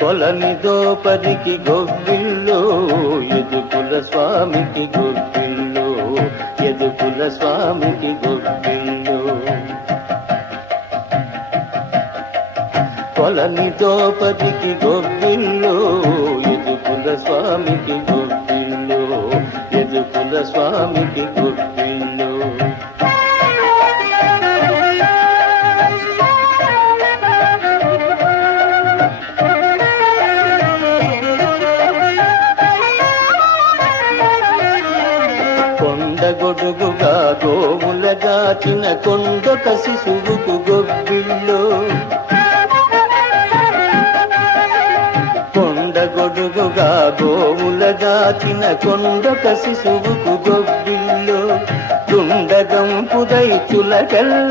కొలని దోపదికి గొబ్బిల్లో ఎదుకుల స్వామికి గొబ్బిల్లో ఎదుకుల స్వామికి గొబ్బిల్లో కొలని దోపదికి గొబ్బిల్లో ఎదుకుల స్వామికి గొబ్బిల్లో ఎదుకుల స్వామికి గొబ్బిల్లో కొండగొడుగుగా గోవులగాచిన కొండొక శిశువుకు గొబ్బిల్లో కొండగొడుగుగా గోవులగాచిన కొండొక శిశువుకు గొబ్బిల్లో దుండగంపుదై చులకెల్ల